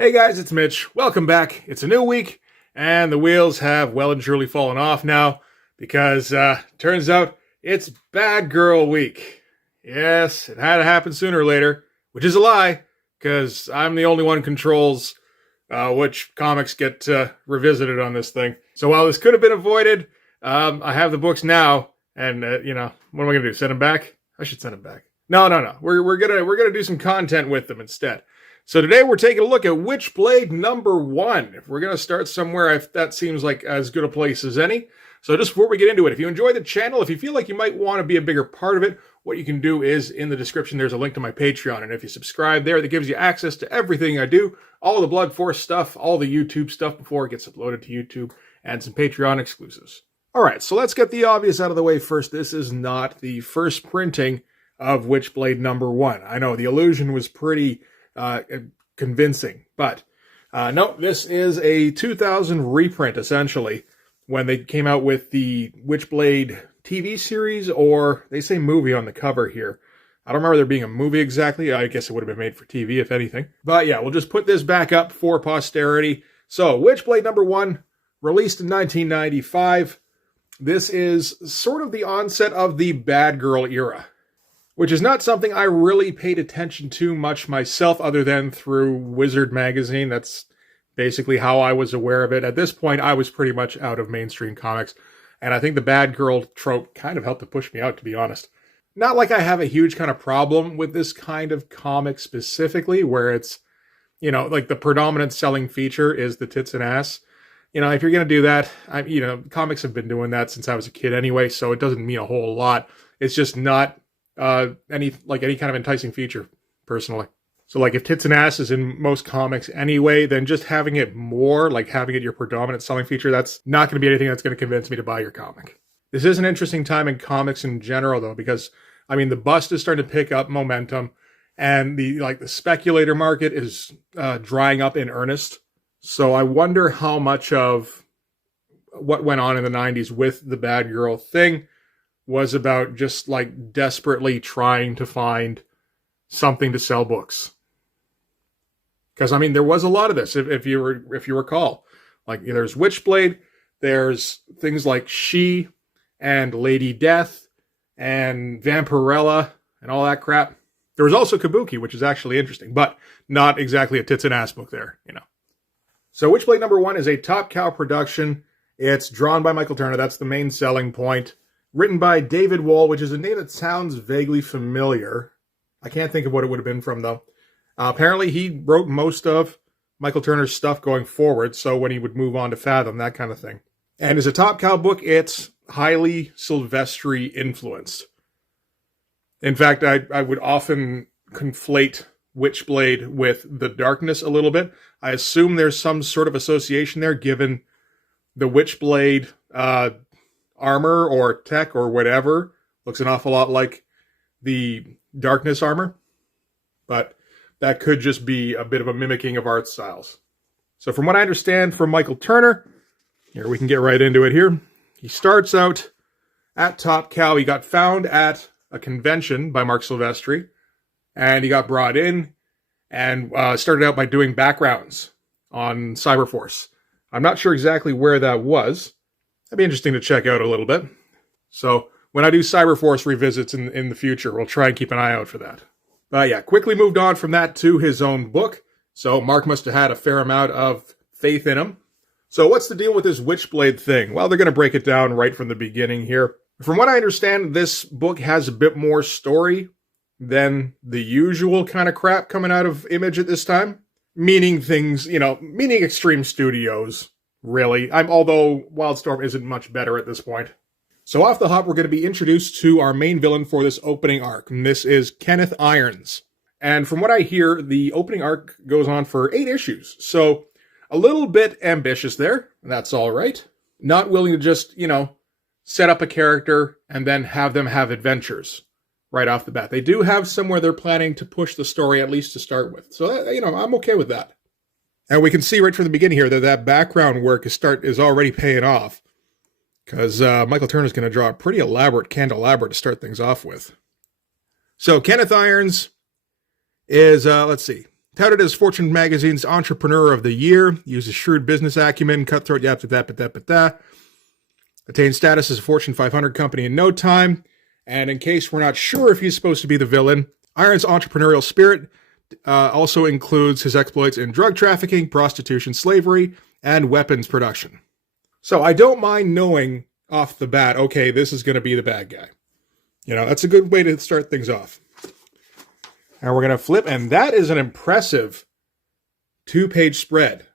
Hey guys, it's Mitch. Welcome back. It's a new week, and the wheels have well and truly fallen off now because turns out it's Bad Girl Week. Yes, it had to happen sooner or later, which is a lie because I'm the only one who controls which comics get revisited on this thing. So while this could have been avoided, I have the books now, and what am I gonna do? Send them back? I should send them back. No. We're gonna do some content with them instead. So today we're taking a look at Witchblade #1. If we're going to start somewhere, that seems like as good a place as any. So just before we get into it, if you enjoy the channel, if you feel like you might want to be a bigger part of it, what you can do is in the description, there's a link to my Patreon. And if you subscribe there, that gives you access to everything I do, all the Blood Force stuff, all the YouTube stuff before it gets uploaded to YouTube, and some Patreon exclusives. All right, so let's get the obvious out of the way first. This is not the first printing of Witchblade #1. I know the illusion was pretty convincing, but no, this is a 2000 reprint, essentially, when they came out with the Witchblade TV series, or they say movie on the cover here. I don't remember there being a movie exactly. I guess it would have been made for TV, if anything. But yeah, we'll just put this back up for posterity. So, Witchblade #1, released in 1995. This is sort of the onset of the Bad Girl era, which is not something I really paid attention to much myself other than through Wizard magazine. That's basically how I was aware of it. At this point, I was pretty much out of mainstream comics, and I think the bad girl trope kind of helped to push me out, to be honest. Not like I have a huge kind of problem with this kind of comic specifically, where it's, like the predominant selling feature is the tits and ass. If you're going to do that, comics have been doing that since I was a kid anyway, so it doesn't mean a whole lot. It's just not any kind of enticing feature, personally. So like if tits and ass is in most comics anyway, then just having it more, like having it your predominant selling feature, that's not going to be anything that's going to convince me to buy your comic. This is an interesting time in comics in general, though, because the bust is starting to pick up momentum, and the speculator market is drying up in earnest. So I wonder how much of what went on in the 90s with the bad girl thing was about just desperately trying to find something to sell books. Because there was a lot of this, if you recall. There's Witchblade, there's things like She and Lady Death and Vampirella and all that crap. There was also Kabuki, which is actually interesting, but not exactly a tits and ass book there, So Witchblade #1 is a Top Cow production. It's drawn by Michael Turner. That's the main selling point. Written by David Wall, which is a name that sounds vaguely familiar. I can't think of what it would have been from, though. Apparently, he wrote most of Michael Turner's stuff going forward, so when he would move on to Fathom, that kind of thing. And as a Top Cow book, it's highly Silvestri influenced. In fact, I would often conflate Witchblade with The Darkness a little bit. I assume there's some sort of association there, given the Witchblade armor or tech or whatever looks an awful lot like the Darkness armor, but that could just be a bit of a mimicking of art styles. So from what I understand from Michael Turner, here we can get right into it here. He starts out at Top Cow. He got found at a convention by Mark Silvestri, and he got brought in and started out by doing backgrounds on Cyberforce. I'm not sure exactly where that was. That'd be interesting to check out a little bit. So when I do Cyberforce revisits in the future, we'll try and keep an eye out for that. But yeah, quickly moved on from that to his own book. So Mark must have had a fair amount of faith in him. So what's the deal with this Witchblade thing? Well, they're going to break it down right from the beginning here. From what I understand, this book has a bit more story than the usual kind of crap coming out of Image at this time. Meaning things, meaning Extreme Studios, really. Although Wildstorm isn't much better at this point. So off the hop, we're going to be introduced to our main villain for this opening arc, and this is Kenneth Irons. And from what I hear, the opening arc goes on for 8 issues. So a little bit ambitious there. That's all right. Not willing to just, set up a character and then have them have adventures right off the bat. They do have somewhere they're planning to push the story, at least to start with. So, I'm okay with that. And we can see right from the beginning here that background work is already paying off. Because Michael Turner's going to draw a pretty elaborate candelabra to start things off with. So Kenneth Irons is, Touted as Fortune magazine's Entrepreneur of the Year, uses shrewd business acumen, cutthroat attained status as a Fortune 500 company in no time. And in case we're not sure if he's supposed to be the villain, Iron's entrepreneurial spirit also includes his exploits in drug trafficking, prostitution, slavery, and weapons production. So I don't mind knowing off the bat, okay, this is going to be the bad guy. You know, that's a good way to start things off. And we're going to flip, and that is an impressive 2-page spread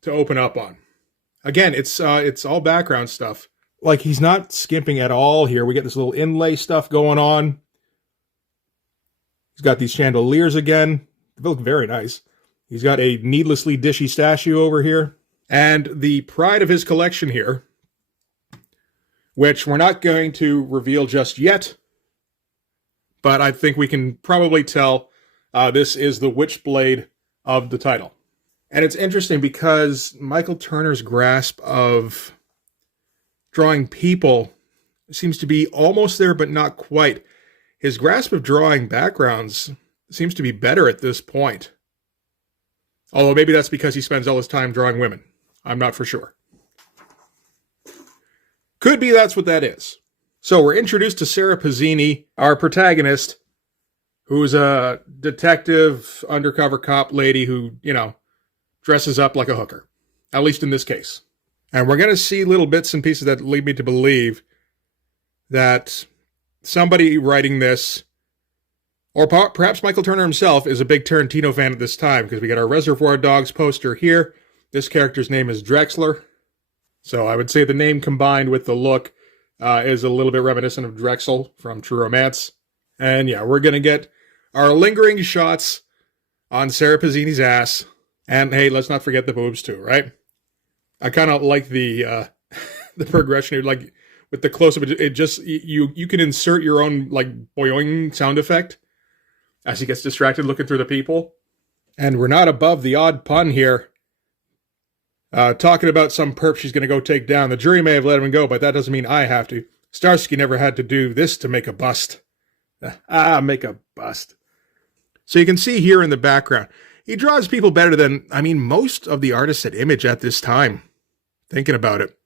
to open up on. Again, it's all background stuff. Like, he's not skimping at all here. We get this little inlay stuff going on. He's got these chandeliers again. They look very nice. He's got a needlessly dishy statue over here. And the pride of his collection here, which we're not going to reveal just yet, but I think we can probably tell this is the Witchblade of the title. And it's interesting because Michael Turner's grasp of drawing people seems to be almost there, but not quite. His grasp of drawing backgrounds seems to be better at this point. Although maybe that's because he spends all his time drawing women. I'm not for sure. Could be that's what that is. So we're introduced to Sarah Pazzini, our protagonist, who's a detective, undercover cop lady who, you know, dresses up like a hooker. At least in this case. And we're going to see little bits and pieces that lead me to believe that somebody writing this, or perhaps Michael Turner himself, is a big Tarantino fan at this time, because we got our Reservoir Dogs poster here. This character's name is Drexler. So I would say the name combined with the look is a little bit reminiscent of Drexel from True Romance. And yeah, we're going to get our lingering shots on Sarah Pazzini's ass. And hey, let's not forget the boobs too, right? I kind of like the progression here, like with the close-up. It just, you can insert your own like boing sound effect as he gets distracted looking through the people. And we're not above the odd pun here. Talking about some perp she's going to go take down. The jury may have let him go, but that doesn't mean I have to. Starsky never had to do this to make a bust. Make a bust. So you can see here in the background, he draws people better than, I mean, most of the artists at Image at this time. Thinking about it.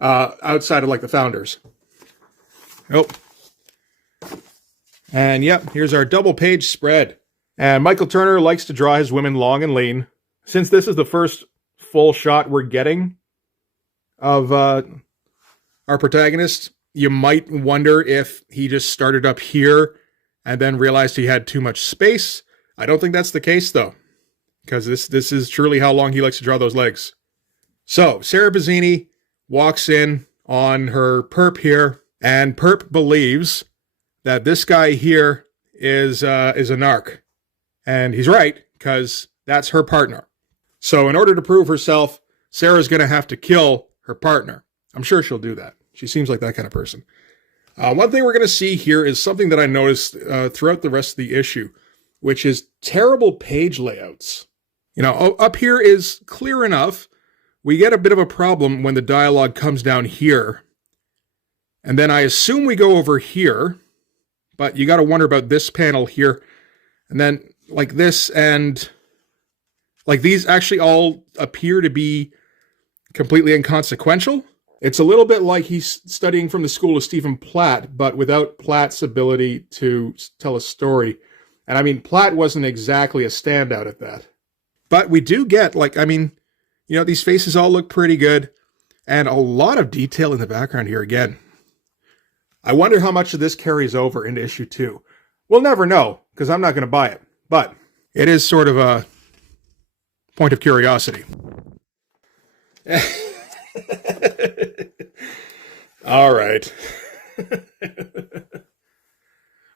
Outside of like the founders. Nope. And yep, here's our double page spread. And Michael Turner likes to draw his women long and lean. Since this is the first full shot we're getting of our protagonist, you might wonder if he just started up here and then realized he had too much space. I don't think that's the case, though, because this is truly how long he likes to draw those legs. So, Sarah Pazzini walks in on her perp here, and perp believes that this guy here is a narc. And he's right, because that's her partner. So in order to prove herself, Sarah's going to have to kill her partner. I'm sure she'll do that. She seems like that kind of person. One thing we're going to see here is something that I noticed throughout the rest of the issue, which is terrible page layouts. You know, up here is clear enough. We get a bit of a problem when the dialogue comes down here. And then I assume we go over here, but you got to wonder about this panel here. And then like this, and like these actually all appear to be completely inconsequential. It's a little bit like he's studying from the school of Stephen Platt, but without Platt's ability to tell a story. And I mean, Platt wasn't exactly a standout at that. But we do get, like, I mean, you know, these faces all look pretty good. And a lot of detail in the background here again. I wonder how much of this carries over into issue 2. We'll never know, because I'm not going to buy it. But it is sort of a point of curiosity. All right.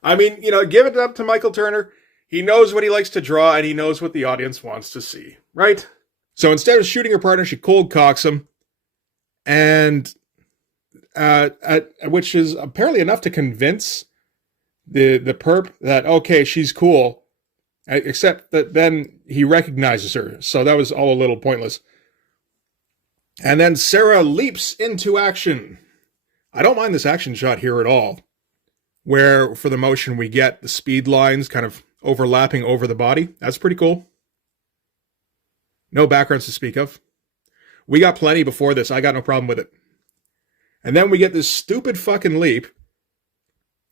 I mean, you know, give it up to Michael Turner. He knows what he likes to draw, and he knows what the audience wants to see, right? So instead of shooting her partner, she cold cocks him, and which is apparently enough to convince the perp that, okay, she's cool, except that then he recognizes her. So that was all a little pointless. And then Sarah leaps into action. I don't mind this action shot here at all, where for the motion we get the speed lines kind of overlapping over the body. That's pretty cool. No backgrounds to speak of. We got plenty before this. I got no problem with it. And then we get this stupid fucking leap.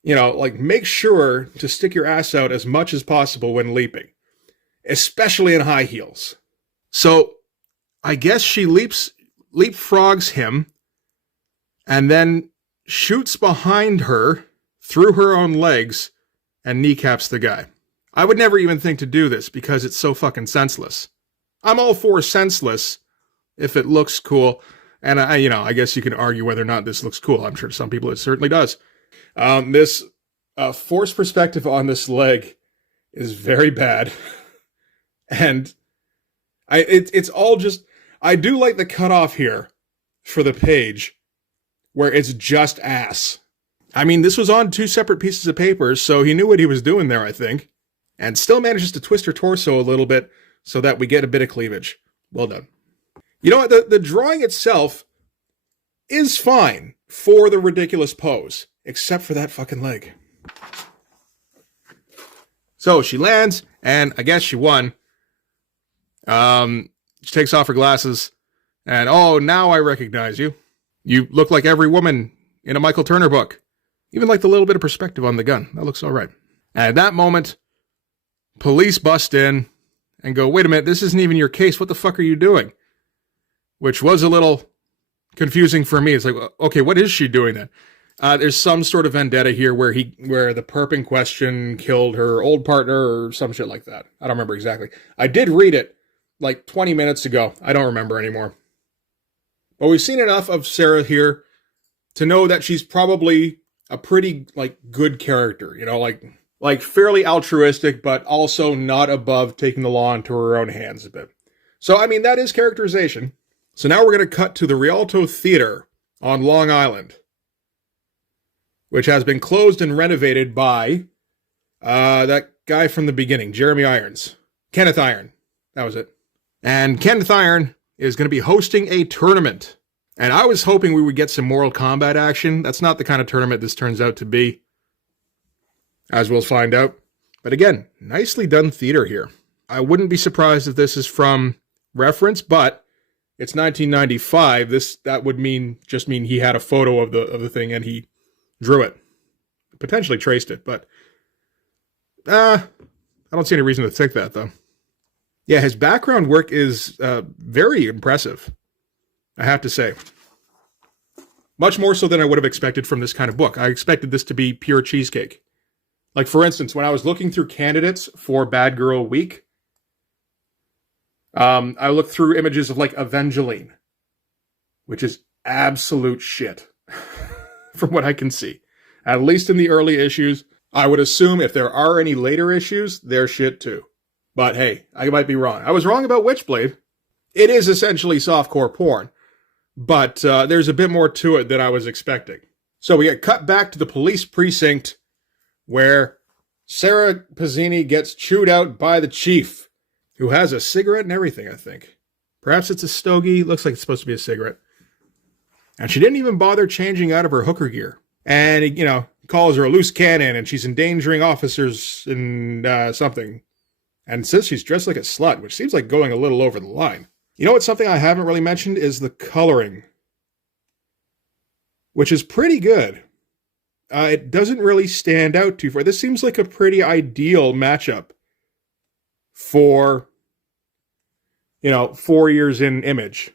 You know, like, make sure to stick your ass out as much as possible when leaping, especially in high heels. So I guess she leapfrogs him and then shoots behind her through her own legs and kneecaps the guy. I would never even think to do this because it's so fucking senseless. I'm all for senseless if it looks cool. And I guess you can argue whether or not this looks cool. I'm sure to some people it certainly does. This forced perspective on this leg is very bad. And it's all just, I do like the cutoff here for the page where it's just ass. I mean, this was on 2 separate pieces of paper, so he knew what he was doing there, I think. And still manages to twist her torso a little bit so that we get a bit of cleavage. Well done. You know what? The drawing itself is fine for the ridiculous pose, except for that fucking leg. So she lands, and I guess she won. She takes off her glasses, and oh, now I recognize you. You look like every woman in a Michael Turner book. Even like the little bit of perspective on the gun. That looks all right. And at that moment, police bust in and go, wait a minute, this isn't even your case. What the fuck are you doing? Which was a little confusing for me. It's like, okay, what is she doing then? There's some sort of vendetta here where the perp in question killed her old partner or some shit like that. I don't remember exactly. I did read it like 20 minutes ago. I don't remember anymore. But we've seen enough of Sarah here to know that she's probably a pretty, like, good character. You know, like fairly altruistic, but also not above taking the law into her own hands a bit. So, I mean, that is characterization. So now we're going to cut to the Rialto Theater on Long Island, which has been closed and renovated by that guy from the beginning, Jeremy Irons. Kenneth Iron. That was it. And Kenneth Iron is going to be hosting a tournament. And I was hoping we would get some Mortal Kombat action. That's not the kind of tournament this turns out to be, as we'll find out. But again, nicely done theater here. I wouldn't be surprised if this is from reference, but it's 1995. That would mean he had a photo of the thing and he drew it. Potentially traced it, but I don't see any reason to think that, though. Yeah, his background work is very impressive, I have to say. Much more so than I would have expected from this kind of book. I expected this to be pure cheesecake. Like, for instance, when I was looking through candidates for Bad Girl Week, I looked through images of, like, Evangeline, which is absolute shit, from what I can see. At least in the early issues. I would assume if there are any later issues, they're shit too. But hey, I might be wrong. I was wrong about Witchblade. It is essentially softcore porn, but there's a bit more to it than I was expecting. So we get cut back to the police precinct where Sarah Pizzini gets chewed out by the chief, who has a cigarette and everything, I think. Perhaps it's a stogie. Looks like it's supposed to be a cigarette. And she didn't even bother changing out of her hooker gear. And, he, calls her a loose cannon and she's endangering officers and something. And says she's dressed like a slut, which seems like going a little over the line. You know what? Something I haven't really mentioned is the coloring, which is pretty good. It doesn't really stand out too far. This seems like a pretty ideal matchup for, 4 years in Image.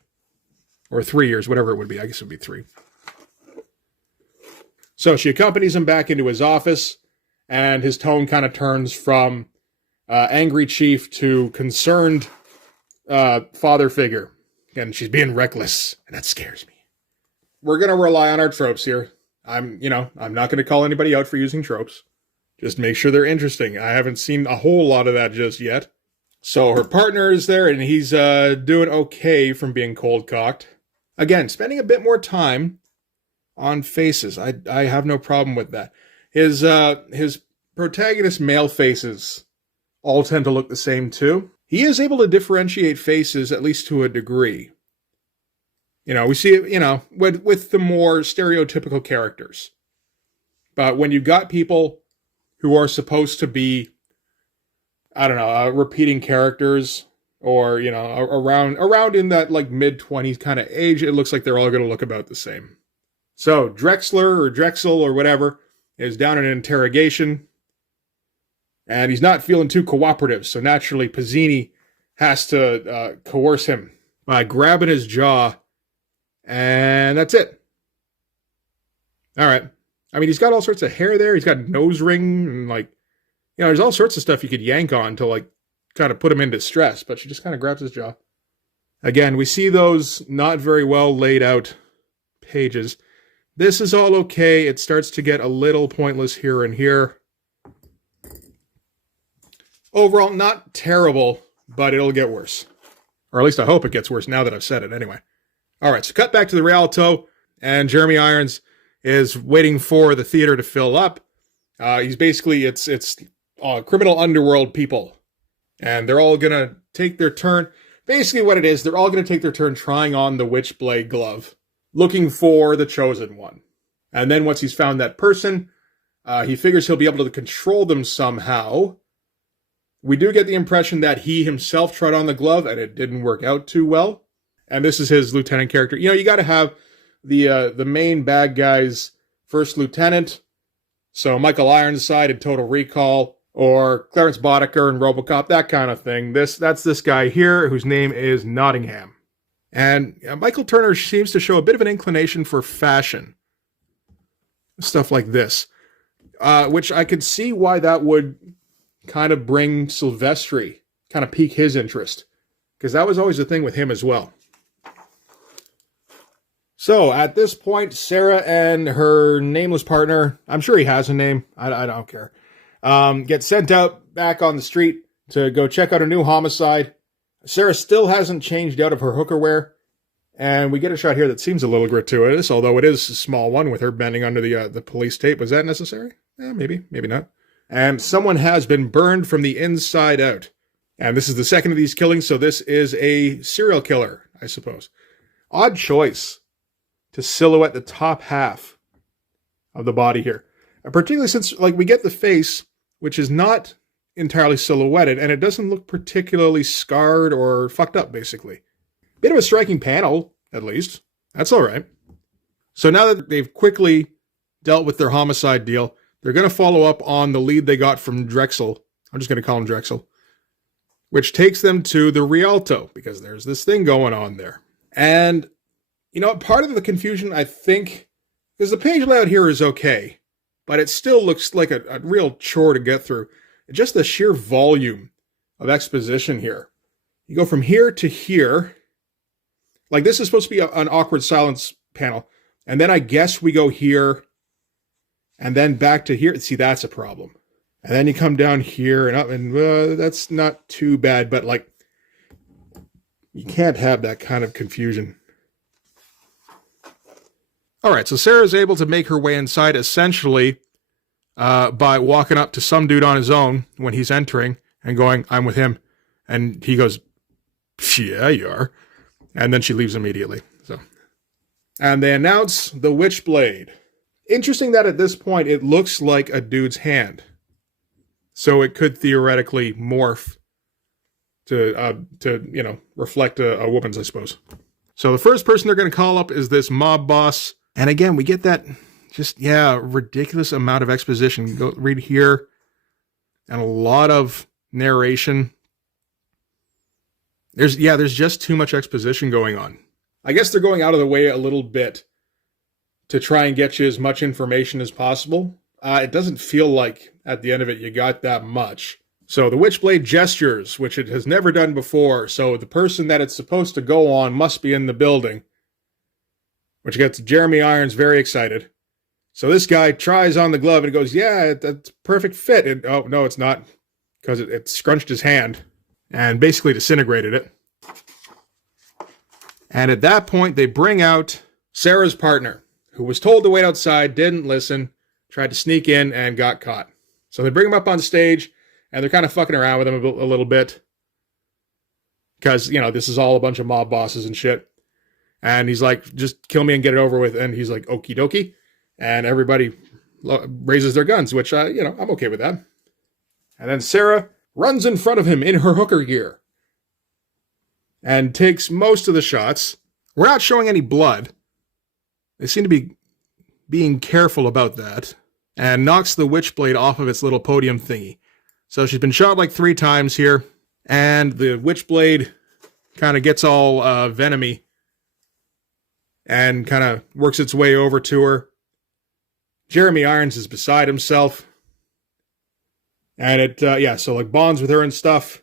Or 3 years, whatever it would be. I guess it would be 3. So she accompanies him back into his office, and his tone kind of turns from angry chief to concerned father figure. And she's being reckless, and that scares me. We're going to rely on our tropes here. I'm not going to call anybody out for using tropes. Just make sure they're interesting. I haven't seen a whole lot of that just yet. So her partner is there, and he's doing okay from being cold-cocked. Again, spending a bit more time on faces. I have no problem with that. His protagonist male faces all tend to look the same too. He is able to differentiate faces, at least to a degree. We see it, with the more stereotypical characters. But when you've got people who are supposed to be, repeating characters, or, you know, around in that like mid-20s kind of age. It looks like they're all going to look about the same. So Drexler or Drexel or whatever is down in an interrogation, and he's not feeling too cooperative. So naturally, Pizzini has to coerce him by grabbing his jaw, and that's it. All right. I mean, he's got all sorts of hair there. He's got a nose ring, and like, you know, there's all sorts of stuff you could yank on to like kind of put him in distress, but she just kind of grabs his jaw. Again, we see those not very well laid out pages. This is all okay. It starts to get a little pointless here and here. Overall, not terrible, but it'll get worse. Or at least I hope it gets worse now that I've said it anyway. All right, so cut back to the Rialto, and Jeremy Irons is waiting for the theater to fill up. He's basically, it's criminal underworld people. And they're all going to take their turn. Basically what it is, they're all going to take their turn trying on the Witchblade glove, looking for the chosen one. And then once he's found that person, he figures he'll be able to control them somehow. We do get the impression that he himself tried on the glove and it didn't work out too well. And this is his lieutenant character. You know, you got to have the main bad guy's first lieutenant. So Michael Ironside in Total Recall, or Clarence Boddicker in RoboCop, that kind of thing. That's this guy here, whose name is Nottingham. And Michael Turner seems to show a bit of an inclination for fashion. Stuff like this. Which I could see why that would kind of bring Silvestri, kind of pique his interest. Because that was always the thing with him as well. So, at this point, Sarah and her nameless partner, I'm sure he has a name, I don't care, get sent out back on the street to go check out a new homicide. Sarah still hasn't changed out of her hooker wear, and we get a shot here that seems a little gratuitous, although it is a small one with her bending under the police tape. Was that necessary? Maybe not. And someone has been burned from the inside out. And this is the second of these killings, so this is a serial killer, I suppose. Odd choice to silhouette the top half of the body here. Particularly since, like, we get the face, which is not entirely silhouetted, and it doesn't look particularly scarred or fucked up, basically. Bit of a striking panel, at least. That's all right. So now that they've quickly dealt with their homicide deal, they're going to follow up on the lead they got from Drexel. I'm just going to call him Drexel. Which takes them to the Rialto, because there's this thing going on there. And, you know, part of the confusion, I think, because the page layout here is okay, but it still looks like a real chore to get through. Just the sheer volume of exposition here. You go from here to here. Like, this is supposed to be an awkward silence panel. And then I guess we go here, and then back to here. See, that's a problem. And then you come down here and up, and that's not too bad, but, like, you can't have that kind of confusion. All right, so Sarah's able to make her way inside, essentially, by walking up to some dude on his own when he's entering and going, "I'm with him." And he goes, "Yeah, you are." And then she leaves immediately. So, and they announce the Witchblade. Interesting that at this point it looks like a dude's hand. So it could theoretically morph to you know, reflect a woman's, I suppose. So the first person they're going to call up is this mob boss. And again, we get that just, ridiculous amount of exposition. Go read here. And a lot of narration. There's just too much exposition going on. I guess they're going out of the way a little bit to try and get you as much information as possible. It doesn't feel like at the end of it you got that much. So the Witchblade gestures, which it has never done before. So the person that it's supposed to go on must be in the building, which gets Jeremy Irons very excited. So this guy tries on the glove and goes, "Yeah, that's perfect fit." And, oh, no, it's not, because it scrunched his hand and basically disintegrated it. And at that point, they bring out Sarah's partner, who was told to wait outside, didn't listen, tried to sneak in, and got caught. So they bring him up on stage, and they're kind of fucking around with him a little bit. Because, you know, this is all a bunch of mob bosses and shit. And he's like, "Just kill me and get it over with." And he's like, "Okie dokie." And everybody raises their guns, which, I'm okay with that. And then Sarah runs in front of him in her hooker gear. and takes most of the shots. We're not showing any blood. They seem to be being careful about that. And knocks the Witchblade off of its little podium thingy. So she's been shot like 3 times here. And the Witchblade kind of gets all venomy. And kind of works its way over to her. Jeremy Irons is beside himself. And it, so like bonds with her and stuff.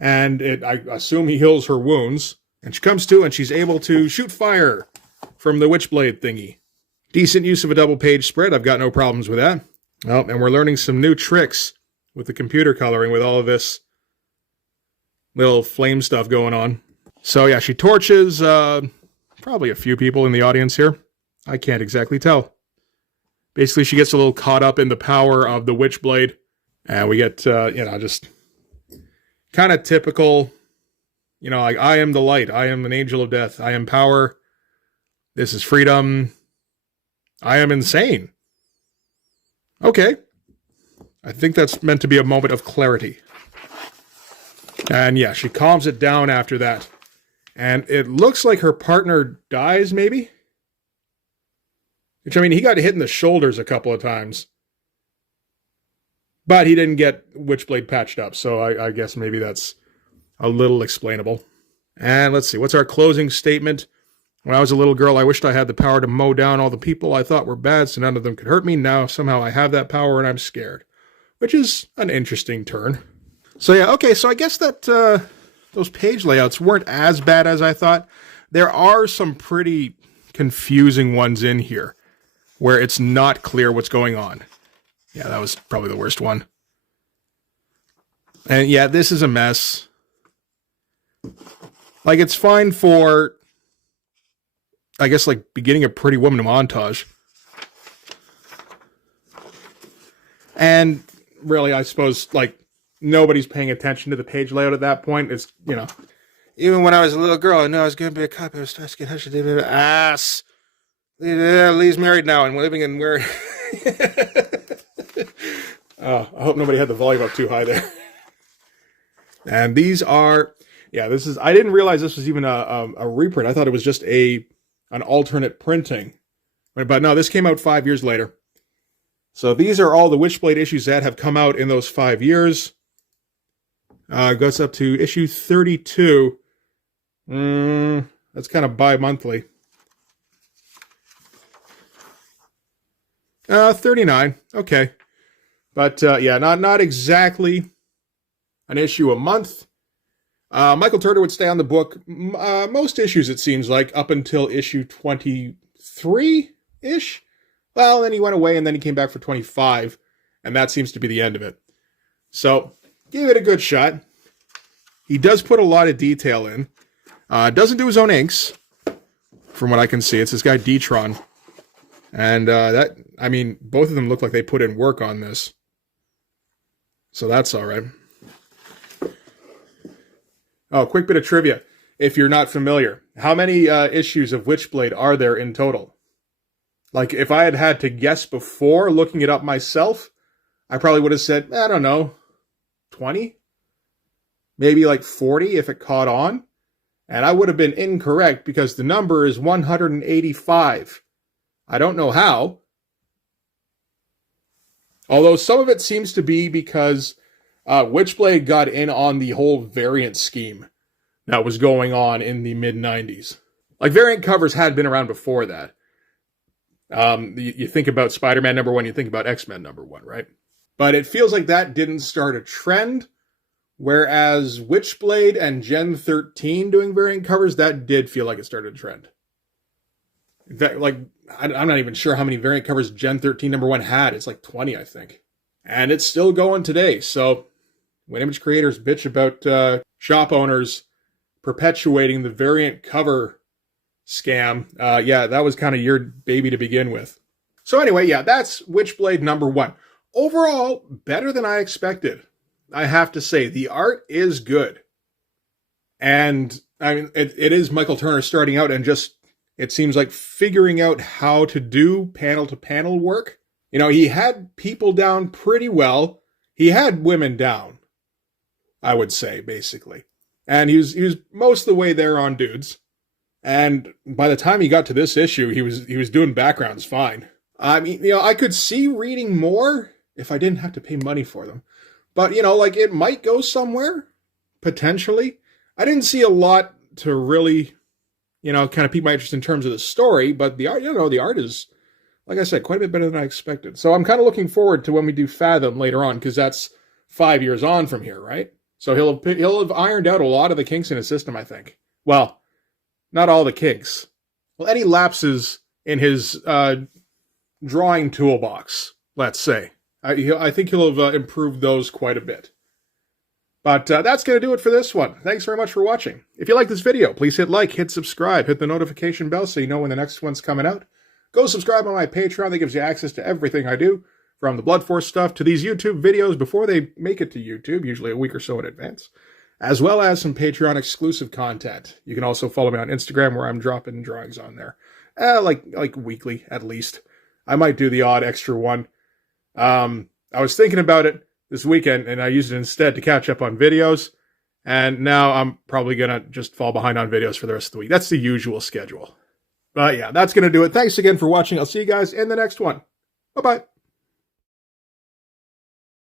And I assume he heals her wounds. And she comes to and she's able to shoot fire from the Witchblade thingy. Decent use of a double page spread. I've got no problems with that. Oh, and we're learning some new tricks with the computer coloring with all of this little flame stuff going on. So yeah, she torches probably a few people in the audience here. I can't exactly tell. Basically, she gets a little caught up in the power of the Witchblade. And we get, just kind of typical, like, I am the light. I am an angel of death. I am power. This is freedom. I am insane. Okay. I think that's meant to be a moment of clarity. And yeah, she calms it down after that. And it looks like her partner dies, maybe? Which, I mean, he got hit in the shoulders a couple of times. But he didn't get Witchblade patched up, so I guess maybe that's a little explainable. And let's see, what's our closing statement? When I was a little girl, I wished I had the power to mow down all the people I thought were bad so none of them could hurt me. Now, somehow I have that power and I'm scared. Which is an interesting turn. So yeah, okay, so I guess that those page layouts weren't as bad as I thought. There are some pretty confusing ones in here where it's not clear what's going on. Yeah, that was probably the worst one. And yeah, this is a mess. Like, it's fine for, I guess, like, beginning a Pretty Woman montage. And really, I suppose, like, nobody's paying attention to the page layout at that point. It's, even when I was a little girl, I knew I was going to be a cop. I was asking how she did ass. Lee's married now and living in where... I hope nobody had the volume up too high there. And these are... Yeah, this is... I didn't realize this was even a reprint. I thought it was just an alternate printing. But no, this came out 5 years later. So these are all the Witchblade issues that have come out in those 5 years. It goes up to issue 32. That's kind of bi-monthly. 39. Okay. But, yeah, not exactly an issue a month. Michael Turner would stay on the book most issues, it seems like, up until issue 23-ish. Well, then he went away, and then he came back for 25, and that seems to be the end of it. So, give it a good shot. He does put a lot of detail in. Doesn't do his own inks, from what I can see. It's this guy, D-Tron. And both of them look like they put in work on this. So that's all right. Oh, quick bit of trivia. If you're not familiar, how many issues of Witchblade are there in total? Like, if I had had to guess before looking it up myself, I probably would have said, I don't know, 20? Maybe like 40 if it caught on. And I would have been incorrect because the number is 185. I don't know how. Although some of it seems to be because Witchblade got in on the whole variant scheme that was going on in the mid-90s. Like, variant covers had been around before that. You think about Spider-Man #1, you think about X-Men #1, right? But it feels like that didn't start a trend, whereas Witchblade and Gen 13 doing variant covers, that did feel like it started a trend. In fact, like, I'm not even sure how many variant covers Gen 13 #1 had. It's like 20, I think. And it's still going today. So when image creators bitch about shop owners perpetuating the variant cover scam, yeah, that was kind of your baby to begin with. So anyway, yeah, that's Witchblade #1. Overall, better than I expected. I have to say, the art is good. And, I mean, it is Michael Turner starting out and just, it seems like figuring out how to do panel-to-panel work. You know, he had people down pretty well. He had women down, I would say, basically. And he was most of the way there on dudes. And by the time he got to this issue, he was doing backgrounds fine. I mean, I could see reading more if I didn't have to pay money for them. But, like, it might go somewhere, potentially. I didn't see a lot to really, kind of pique my interest in terms of the story, but the art, the art is, like I said, quite a bit better than I expected. So I'm kind of looking forward to when we do Fathom later on, because that's 5 years on from here, right? So he'll have ironed out a lot of the kinks in his system, I think. Well, not all the kinks. Well, any lapses in his drawing toolbox, let's say. I think he'll have improved those quite a bit. But that's going to do it for this one. Thanks very much for watching. If you like this video, please hit like, hit subscribe, hit the notification bell so you know when the next one's coming out. Go subscribe on my Patreon. That gives you access to everything I do, from the Blood Force stuff to these YouTube videos before they make it to YouTube, usually a week or so in advance, as well as some Patreon exclusive content. You can also follow me on Instagram, where I'm dropping drawings on there, like weekly at least. I might do the odd extra one. I was thinking about it this weekend, and I used it instead to catch up on videos, and now I'm probably gonna just fall behind on videos for the rest of the week. That's the usual schedule. But yeah, that's gonna do it. Thanks again for watching. I'll see you guys in the next one. Bye-bye.